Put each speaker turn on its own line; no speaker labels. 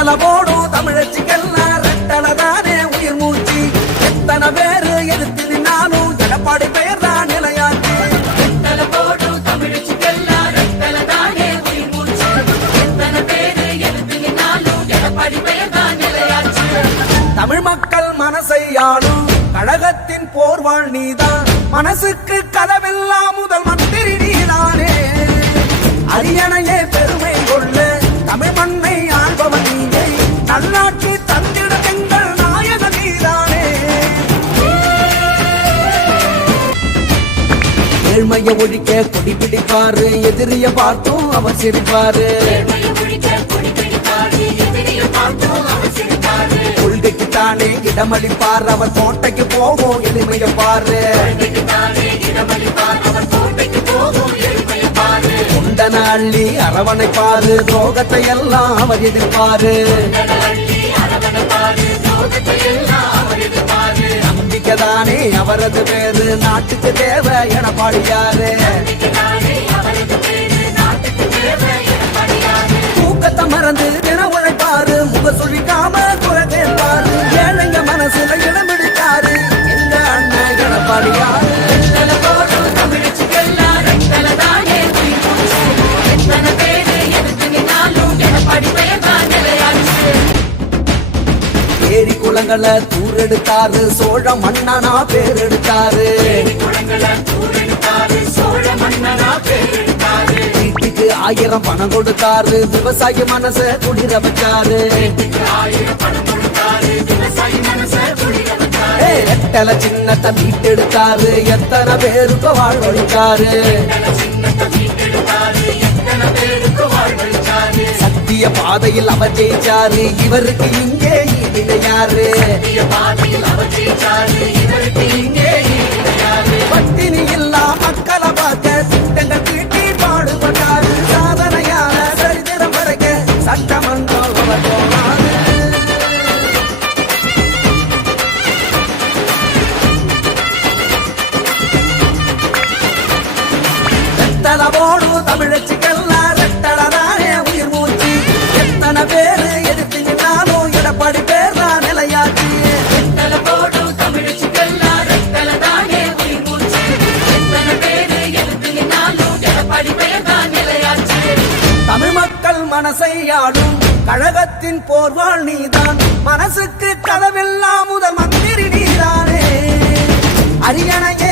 ரெட்டல போடும் தமிழச்சிக்கெல்லாம் ரெட்டல தானே உயிர் மூச்சு எத்தனை பேரு எதிர்த்து நின்னாலும் எடப்பாடி பெயர் தான் நிலையாச்சு
ரெட்டல போடும் தமிழச்சிக்கெல்லாம் ரெட்டல தானே உயிர் மூச்சு. எத்தனை பேரு எதிர்த்து நின்னாலும் எடப்பாடி பெயர்தான் நிலையாச்சு.
தமிழ் மக்கள் மனசை ஆளும் கழகத்தின் போர்வாள் நீதான் மனசுக்கு கதவெல்லாம் ஏழ்மைய ஒழிக்க கொடி பிடிப்பாரு. எதிரிய பார்த்தும் அவர் சிரிப்பாரு.
எதிரியை பார்த்தும் அவர்
கொள்கைக்கு தானே இடமளிப்பார். அவர் கோட்டைக்கு போவோம் எளிமைய பாரு.
கொள்கைக்குத்தானே போகும் பாரு.
குண்டன அள்ளி அரவணைப்பாரு. துரோகத்தை எல்லாம் அவர் எதிர்ப்பாரு. நம்பிக்கைதானே அவரது பேரு நாட்டுக்கு தேவை எடப்பாடியாரு
நம்பிக்கைதானே அவரது பேரு, நாட்டுக்கு தேவை
ஏரி குளங்களை தூரெடுத்தாரு. சோழ மன்னனா பேர் எடுத்தாரு
சோழ மன்னனா பேரெடுத்தாரு.
வீட்டுக்கு ஆயிரம் பணம் கொடுத்தாரு. விவசாய மனச குளிர வச்சாரு.
எட்டல பணம்
சின்னத்தை மீட்டெடுத்தாரு. எத்தனை பேருக்கு வாழ்வழித்தாரு
மீட்டெடுத்தாரு, எத்தனை பேருக்கு வாழ்வழிச்சாரு.
சத்திய பாதையில் அவர் ஜெயிச்சாரு. இவருக்கு இங்கே இணையாரு
யாரு? பாதையில்
பட்டினி இல்லா மக்களை பார்க்க திட்டங்கள் தீட்டி பாடுபட்டாரு. சாதனையான சரித்திரம் படைக்க சட்டமன்றம் போனாரு. மக்கள் கழகத்தின் போர்வாள் நீதான். மனசுக்கு கதவெல்லாம் முதல் மந்திரி நீதானே. அரியணையே